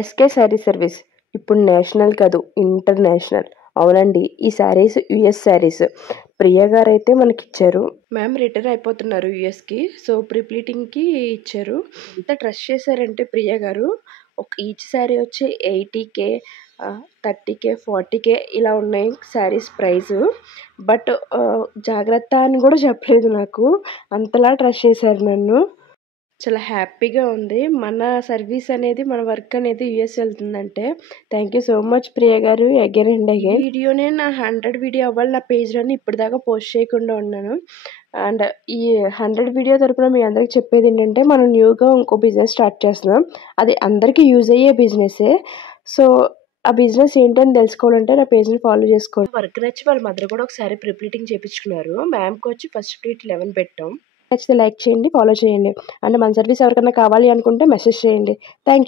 SK sari service ఇప్పుడు national కాదు, international. అవునండి, ఈ శారీస్ యుఎస్ శారీస్. ప్రియా గారు అయితే మనకి ఇచ్చారు. మ్యామ్ రిటర్న్ అయిపోతున్నారు యుఎస్కి. సో ప్రీప్లీటింగ్కి ఇచ్చారు. ఎంత ట్రస్ట్ చేశారంటే ప్రియా గారు, ఈచ్ శారీ వచ్చి 80K, 30K, 40K ఇలా ఉన్నాయి శారీస్ ప్రైస్. బట్ జాగ్రత్త అని కూడా చెప్పలేదు నాకు, అంతలా ట్రస్ట్ చేశారు నన్ను. చాలా హ్యాపీగా ఉంది. మన సర్వీస్ అనేది, మన వర్క్ అనేది యూఎస్ వెళ్తుందంటే. Thank you so much Priya గారు, అగైన్ అండ్ అగైన్. వీడియోనే నా 100 వీడియో అవ్వాలి. నా పేజ్లోని ఇప్పటిదాకా పోస్ట్ చేయకుండా ఉన్నాను. అండ్ ఈ 100 వీడియో తరపున మీ అందరికి చెప్పేది ఏంటంటే, మనం న్యూగా ఇంకో బిజినెస్ స్టార్ట్ చేస్తున్నాం. అది అందరికీ యూజ్ అయ్యే బిజినెసే. సో ఆ బిజినెస్ ఏంటని తెలుసుకోవాలంటే నా పేజ్ని ఫాలో చేసుకోండి. వర్క్ నచ్చి వాళ్ళ మదర్ కూడా ఒకసారి ప్రిప్లీటింగ్ చేయించుకున్నారు. మ్యామ్కి వచ్చి ఫస్ట్ ప్రీట్ 11 పెట్టాం. నచ్చితే లైక్ చేయండి, ఫాలో చేయండి. అండ్ మన సర్వీస్ ఎవరికైనా కావాలి అనుకుంటే మెసేజ్ చేయండి. Thank you.